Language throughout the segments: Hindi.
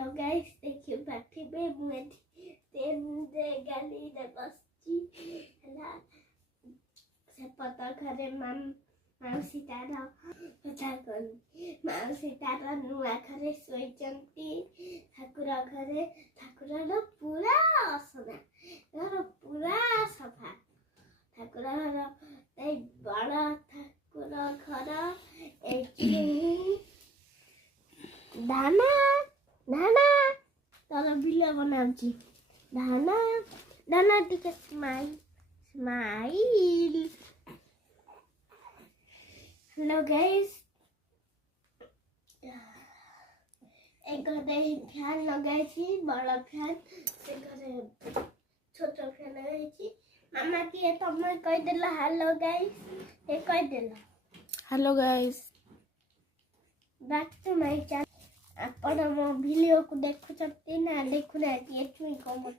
हेलो गाइस देखिए बैठी पे मुझे तेल दे गाली दे बस्ती ହେଲା से पता करे माउसी तारा पता करी माउसी तारा नुआ घरे सोईचंती ठाकुर घरे ठाकुर पूरा असना घर पूरा सफा ठाकुर घर ए बड़ा ठाकुर घर धाना धाना तारा बिल बनाउची धाना धाना टिके स्माइल स्माइल हेलो गाइस एक घरे फैन लगाई बड़ा फैन से घरे छोट फैन लगाई मामा की तुम कह देला हेलो गाइस ये कह देला hello guys back to my channel आपण मो वीडियो को देखु सकते ना देखु ना ये तुई को मत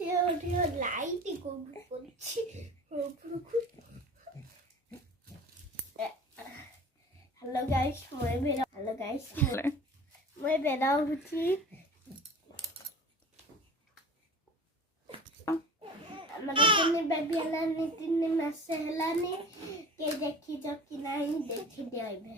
से ऑडियो लाइट को करछि ऊपर हेलो गाइस हेलो गाइस मैं बेरा होची हमरा कोनी बेबी हलानी 3 मास हलानी के देखि जो कि नहीं देखि देबे।